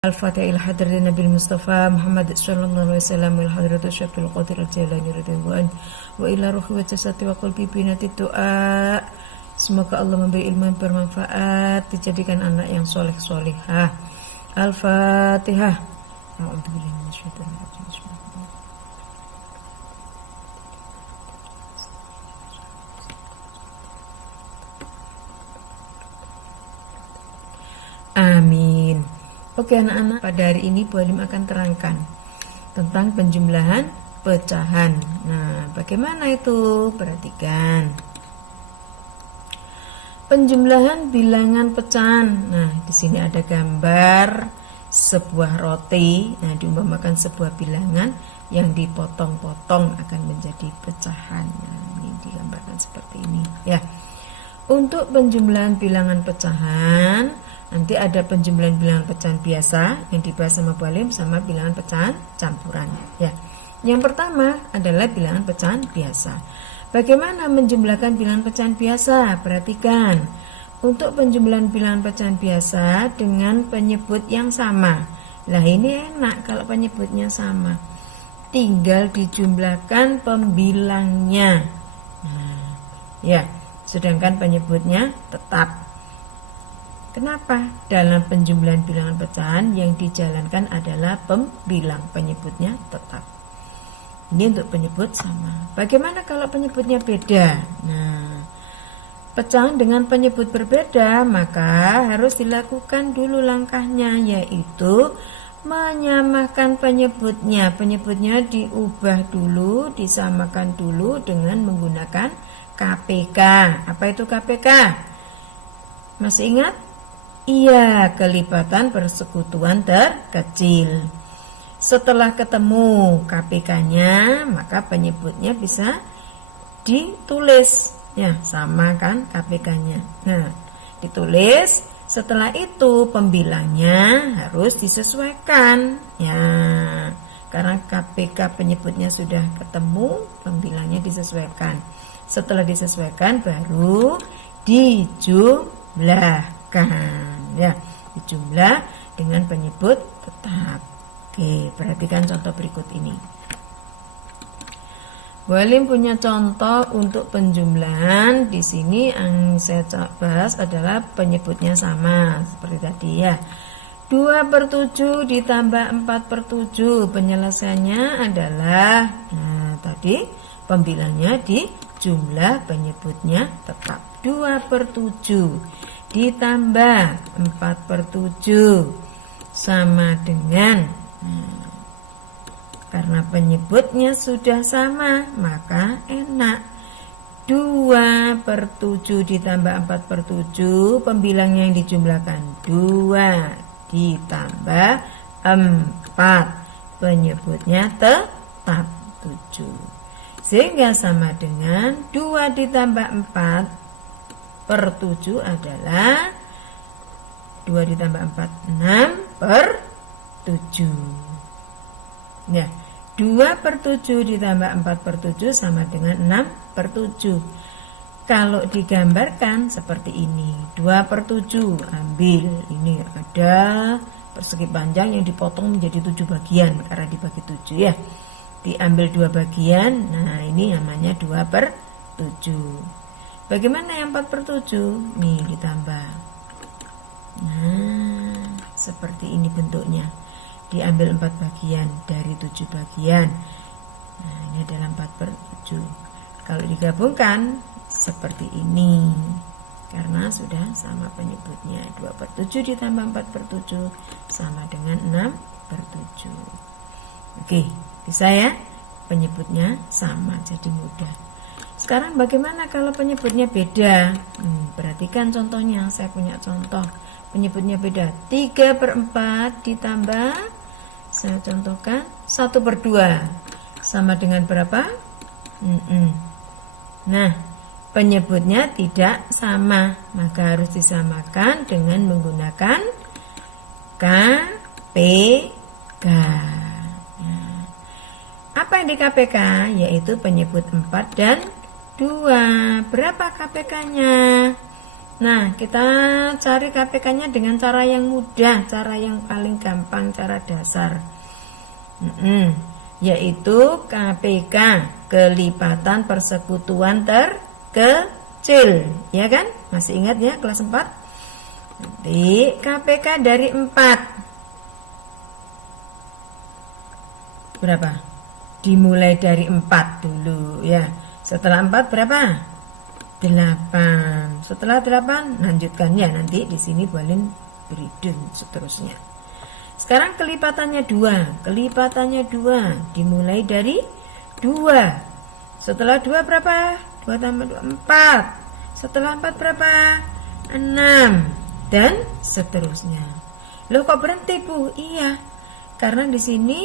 Al-Fatihah ila hadratin Nabi Mustafa Muhammad sallallahu alaihi wasallam ila hadratul Syekh Qadir Al-Jailani radhiyallahu anhu wa ila ruhi wa jasadi wa qalbi binati doa. Semoga Allah memberi ilmu yang bermanfaat, dijadikan anak yang soleh solehah. Al-Fatihah. A'udzubillahi minasyaitonir rajim. Amin. Oke anak-anak, pada hari ini Bu Halim akan terangkan tentang penjumlahan pecahan. Nah, bagaimana itu? Perhatikan. Penjumlahan bilangan pecahan. Nah, di sini ada gambar sebuah roti. Nah, diumpamakan sebuah bilangan yang dipotong-potong akan menjadi pecahan. Nah, ini digambarkan seperti ini, ya. Untuk penjumlahan bilangan pecahan, nanti ada penjumlahan bilangan pecahan biasa yang dibahas sama Bu Halim sama bilangan pecahan campuran, ya. Yang pertama adalah bilangan pecahan biasa. Bagaimana menjumlahkan bilangan pecahan biasa? Perhatikan. Untuk penjumlahan bilangan pecahan biasa dengan penyebut yang sama. Lah ini enak kalau penyebutnya sama. Tinggal dijumlahkan pembilangnya. Nah, ya, sedangkan penyebutnya tetap. Kenapa? Dalam penjumlahan bilangan pecahan yang dijalankan adalah pembilang, penyebutnya tetap. Ini untuk penyebut sama. Bagaimana kalau penyebutnya beda? Nah, pecahan dengan penyebut berbeda, maka harus dilakukan dulu langkahnya, yaitu menyamakan penyebutnya. Penyebutnya diubah dulu, disamakan dulu dengan menggunakan KPK. Apa itu KPK? Masih ingat? Iya, kelipatan persekutuan terkecil. Setelah ketemu KPK-nya, maka penyebutnya bisa ditulis. Ya, sama kan KPK-nya. Nah, ditulis. Setelah itu pembilangnya harus disesuaikan. Ya, karena KPK penyebutnya sudah ketemu, pembilangnya disesuaikan. Setelah disesuaikan baru dijumlahkan. Ya, dijumlah dengan penyebut tetap. Oke, perhatikan contoh berikut ini. Bu Halim punya contoh untuk penjumlahan. Di sini yang saya bahas adalah penyebutnya sama seperti tadi, ya. 2/7 ditambah 4/7. Penyelesaiannya adalah, nah tadi pembilangnya di jumlah, penyebutnya tetap. 2/7 ditambah 4/7 sama dengan, karena penyebutnya sudah sama maka enak. 2/7 ditambah 4/7, pembilangnya yang dijumlahkan 2 ditambah 4, penyebutnya tetap 7, sehingga sama dengan 2 ditambah 4/7 adalah 2 ditambah 4, 6/7. Ya, 2/7 ditambah 4/7 sama dengan 6/7. Kalau digambarkan seperti ini, 2/7, ambil ini ada persegi panjang yang dipotong menjadi 7 bagian karena dibagi 7, ya. Diambil 2 bagian, nah ini namanya 2/7. Bagaimana yang 4/7? Nih ditambah. Nah, seperti ini bentuknya. Diambil 4 bagian dari 7 bagian. Nah, ini adalah 4/7. Kalau digabungkan seperti ini, karena sudah sama penyebutnya. 2/7 ditambah 4/7 sama dengan 6/7. Oke, bisa ya? Penyebutnya sama, jadi mudah. Sekarang bagaimana kalau penyebutnya beda? Perhatikan contohnya, saya punya contoh. Penyebutnya beda. 3/4 ditambah, saya contohkan 1/2 sama dengan berapa? Nah, penyebutnya tidak sama, maka harus disamakan dengan menggunakan KPK. Nah, apa yang di KPK? Yaitu penyebut 4 dan 2. Berapa KPK-nya? Nah, kita cari KPK-nya dengan cara yang mudah, cara yang paling gampang, cara dasar. Yaitu KPK, kelipatan persekutuan terkecil. Ya kan? Masih ingat ya kelas 4? Nanti KPK dari 4. Berapa? Dimulai dari 4 dulu ya. Setelah 4 berapa? 8. Setelah 8 lanjutkannya nanti di sini boleh beri seterusnya. Sekarang kelipatannya 2. Kelipatannya 2 dimulai dari 2. Setelah 2 berapa? 2 tambah 2 4. Setelah 4 berapa? 6 dan seterusnya. Loh kok berhenti, Bu? Iya. Karena di sini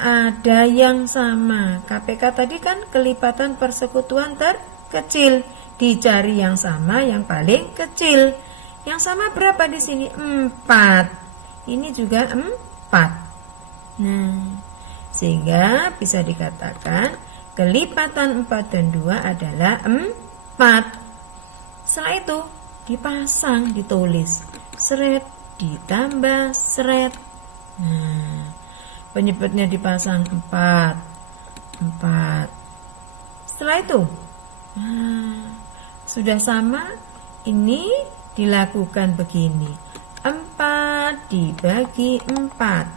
ada yang sama. KPK tadi kan kelipatan persekutuan terkecil, dicari yang sama yang paling kecil. Yang sama berapa di sini? 4. Ini juga 4. Nah, sehingga bisa dikatakan kelipatan 4 dan 2 adalah 4. Setelah itu dipasang, ditulis seret ditambah seret. Nah, penyebutnya dipasang 4. Setelah itu sudah sama, ini dilakukan begini. 4 dibagi 4.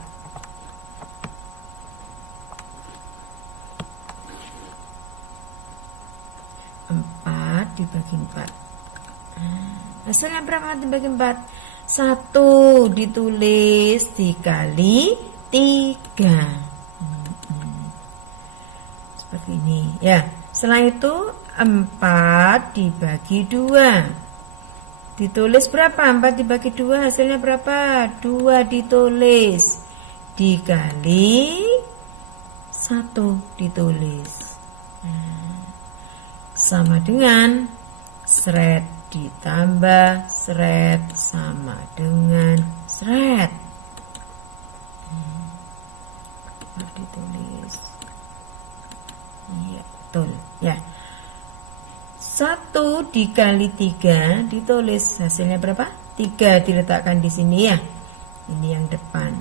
4 dibagi 4. Hasilnya berapa dibagi 4? 1 ditulis dikali 3. Seperti ini ya. Setelah itu 4 dibagi 2. Ditulis berapa? 4 dibagi 2 hasilnya berapa? 2 ditulis dikali 1 ditulis. Sama dengan seret ditambah seret sama dengan seret. Ditulis. Iya, betul. Ya. 1 dikali 3 ditulis hasilnya berapa? 3 diletakkan di sini ya. Ini yang depan.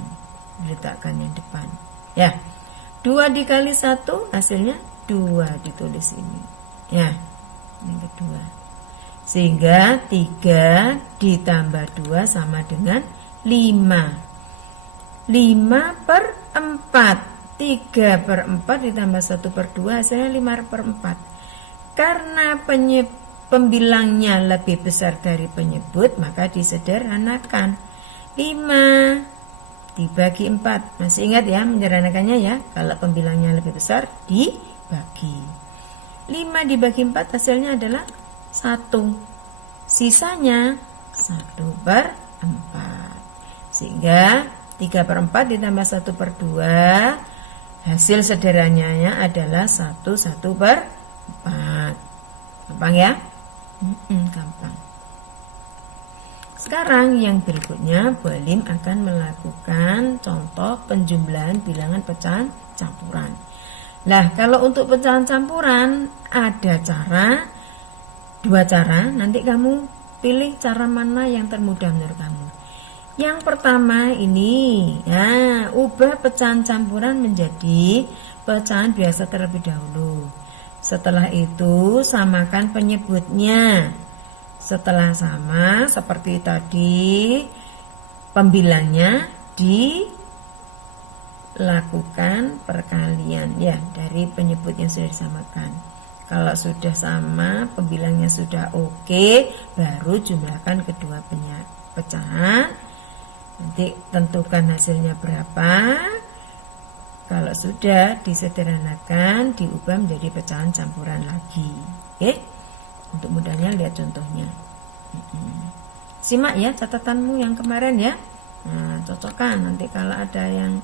Diletakkan yang depan. Ya. 2 dikali 1 hasilnya 2 ditulis ini. Ya. Yang kedua. Sehingga 3 ditambah 2 sama dengan 5. 5/4. 3/4 ditambah 1/2 hasilnya 5/4. Karena pembilangnya lebih besar dari penyebut, maka disederhanakan. 5 dibagi 4. Masih ingat ya menyederhanakannya ya? Kalau pembilangnya lebih besar dibagi. 5 dibagi 4 hasilnya adalah 1. Sisanya 1/4. Sehingga 3/4 ditambah 1/2 hasil sederhananya adalah 1/4. Gampang ya? Gampang. Sekarang yang berikutnya Bolim akan melakukan contoh penjumlahan bilangan pecahan campuran. Nah, kalau untuk pecahan campuran ada dua cara. Nanti kamu pilih cara mana yang termudah menurut kamu. Yang pertama ini, ya, ubah pecahan campuran menjadi pecahan biasa terlebih dahulu. Setelah itu samakan penyebutnya. Setelah sama seperti tadi, pembilangnya dilakukan perkalian ya dari penyebut yang sudah disamakan. Kalau sudah sama, pembilangnya sudah oke, baru jumlahkan kedua pecahan. Nanti tentukan hasilnya berapa. Kalau sudah disederhanakan, diubah menjadi pecahan campuran lagi. Oke? Untuk mudahnya lihat contohnya. Simak ya catatanmu yang kemarin ya. Nah, cocokkan nanti kalau ada yang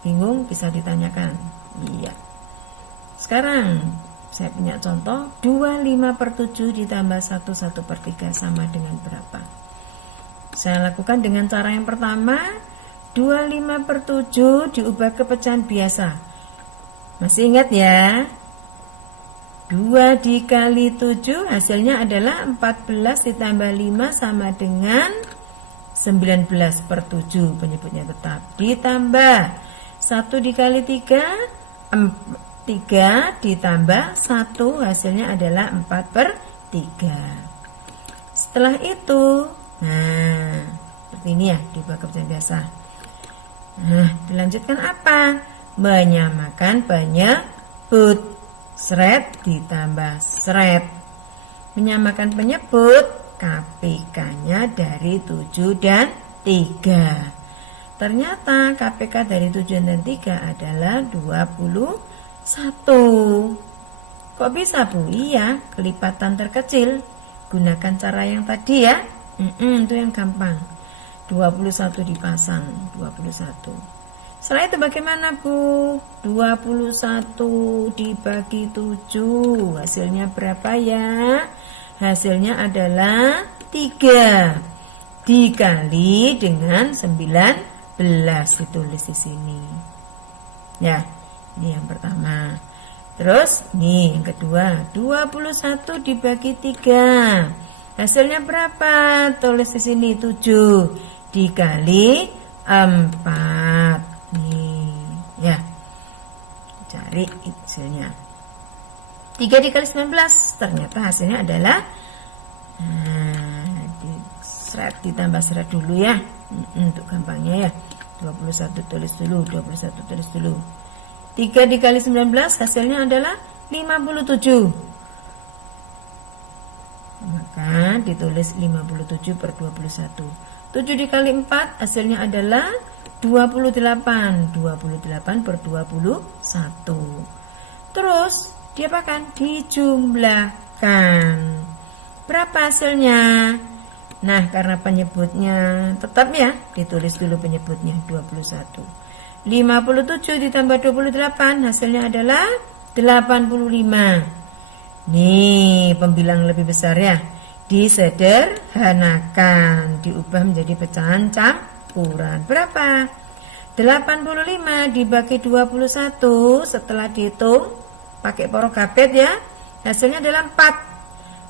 bingung bisa ditanyakan. Iya. Sekarang saya punya contoh 25/7 ditambah 1/3 sama dengan berapa? Saya lakukan dengan cara yang pertama, 25/7 diubah ke pecahan biasa. Masih ingat ya? 2 dikali 7 hasilnya adalah 14 ditambah 5 sama dengan 19/7, penyebutnya tetap. Ditambah 1 dikali 3, 3 ditambah 1 hasilnya adalah 4/3. Setelah itu, nah seperti ini ya, diubah ke pecahan biasa. Nah, dilanjutkan apa? Menyamakan penyebut. Sret ditambah sret. Menyamakan penyebut, KPK-nya dari 7 dan 3. Ternyata KPK dari 7 dan 3 adalah 21. Kok bisa, Bu? Iya, kelipatan terkecil. Gunakan cara yang tadi ya. Itu yang gampang. 21 dipasang, 21. Setelah itu bagaimana, Bu? 21 dibagi 7. Hasilnya berapa ya? Hasilnya adalah 3. Dikali dengan 19 ditulis di sini. Ya, ini yang pertama. Terus nih yang kedua, 21 dibagi 3. Hasilnya berapa? Tulis di sini 7 dikali 4. Nih, ya. Cari hasilnya. 3 dikali 19, ternyata hasilnya adalah seret ditambah seret dulu ya. Untuk gampangnya ya. 21 tulis dulu, 21 tulis dulu. 3 dikali 19 hasilnya adalah 57. Maka ditulis 57/21. 7 dikali 4 hasilnya adalah 28. 28/21. Terus diapakan? Dijumlahkan. Berapa hasilnya? Nah, karena penyebutnya tetap ya, ditulis dulu penyebutnya 21. 57 ditambah 28 hasilnya adalah 85. Nih, pembilang lebih besar ya. Disederhanakan, diubah menjadi pecahan campuran. Berapa? 85 dibagi 21 setelah dihitung pakai porogapet ya. Hasilnya adalah 4.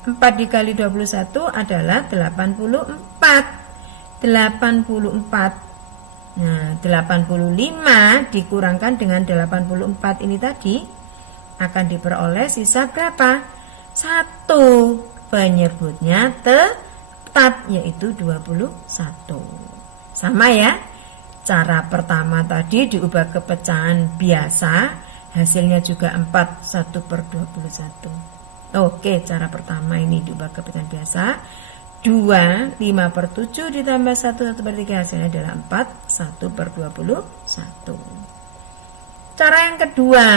4 dikali 21 adalah 84. 84. Nah, 85 dikurangkan dengan 84 ini tadi akan diperoleh sisa berapa? 1. Penyebutnya tetap, yaitu 21. Sama ya. Cara pertama tadi diubah ke pecahan biasa, hasilnya juga 4, 1/21. Oke, cara pertama ini diubah ke pecahan biasa. 2, 5/7 ditambah 1, 1/3 hasilnya adalah 4, 1/21. Cara yang kedua,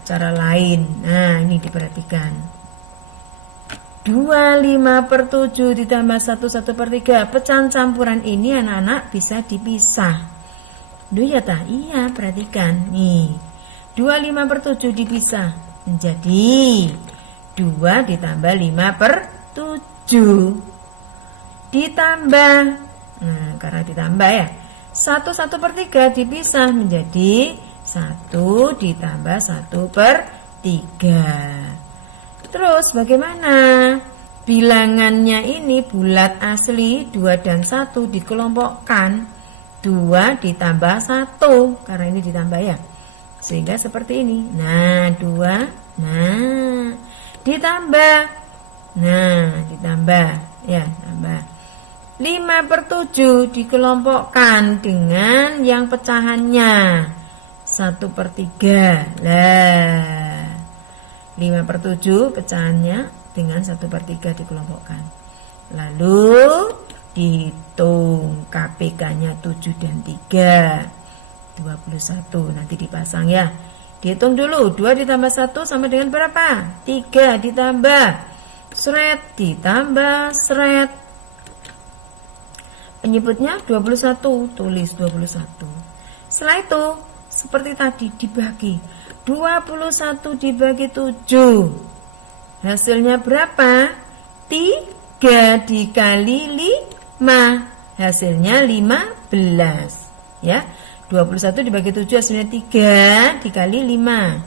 cara lain. Nah, ini diperhatikan. 2, 5/7 ditambah 1, 1/3. Pecahan campuran ini anak-anak bisa dipisah. Duh ya tah? Iya, perhatikan. Nih, 2, 5/7 dipisah menjadi 2 ditambah 5/7. Ditambah, nah karena ditambah ya, 1, 1/3 dipisah menjadi 1 ditambah 1/3. Terus bagaimana? Bilangannya ini bulat asli 2 dan 1 dikelompokkan 2 ditambah 1, karena ini ditambah ya, sehingga seperti ini. Nah 2, nah ditambah, nah ditambah ya, tambah 5/7 dikelompokkan dengan yang pecahannya 1/3. Lah, 5/7 pecahannya dengan 1/3 dikelompokkan. Lalu dihitung KPK-nya 7 dan 3. 21 nanti dipasang ya. Dihitung dulu, 2 ditambah 1 sama dengan berapa? 3 ditambah seret ditambah seret. Penyebutnya 21, tulis 21. Setelah itu seperti tadi dibagi 21 dibagi 7. Hasilnya berapa? 3 dikali 5. Hasilnya 15. Ya, 21 dibagi 7 hasilnya 3 dikali 5.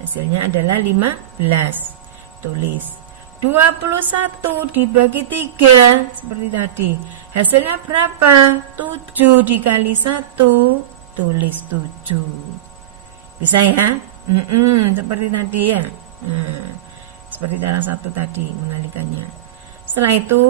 Hasilnya adalah 15. tulis. 21 dibagi 3 seperti tadi. Hasilnya berapa? 7 dikali 1, tulis 7. Bisa ya? Seperti tadi ya. Nah, seperti salah satu tadi mengalikannya. Setelah itu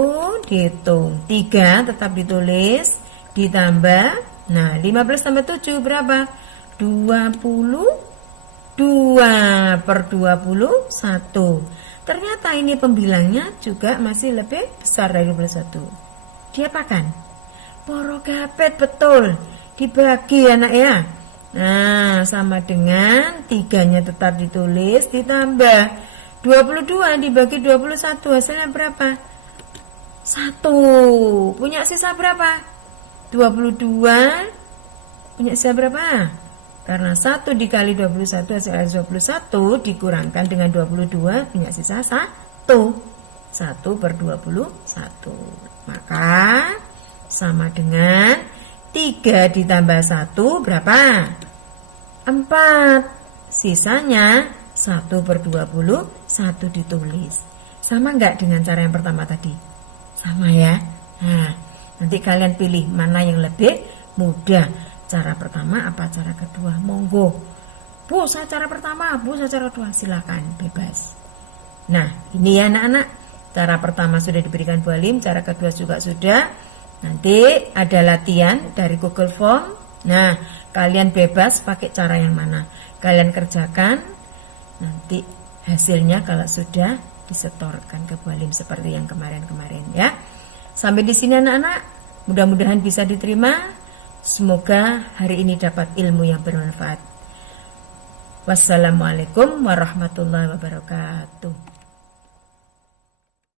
dihitung. 3 tetap ditulis, ditambah. Nah, 15 tambah 7 berapa? 22 per 21. Ternyata ini pembilangnya juga masih lebih besar dari 21. Diapakan? Poro gapet, betul. Dibagi anak ya. Nah, sama dengan 3-nya tetap ditulis, ditambah 22 dibagi 21, hasilnya berapa? 1. Punya sisa berapa? 22. Punya sisa berapa? Karena 1 dikali 21 hasil 21 dikurangkan dengan 22 punya sisa 1. 1 per 21. Maka sama dengan 3 ditambah 1 berapa? 4. Sisanya 1 per 21 ditulis. Sama enggak dengan cara yang pertama tadi? Sama ya. Nah, nanti kalian pilih mana yang lebih mudah. Cara pertama apa cara kedua? Monggo. Bu, saya cara pertama, Bu, saya cara kedua. Silakan, bebas. Nah, ini ya anak-anak. Cara pertama sudah diberikan Bu Halim, cara kedua juga sudah. Nanti ada latihan dari Google Form. Nah, kalian bebas pakai cara yang mana. Kalian kerjakan, nanti hasilnya kalau sudah disetorkan ke Bu Halim seperti yang kemarin-kemarin ya. Sampai di sini anak-anak. Mudah-mudahan bisa diterima. Semoga hari ini dapat ilmu yang bermanfaat. Wassalamualaikum warahmatullahi wabarakatuh.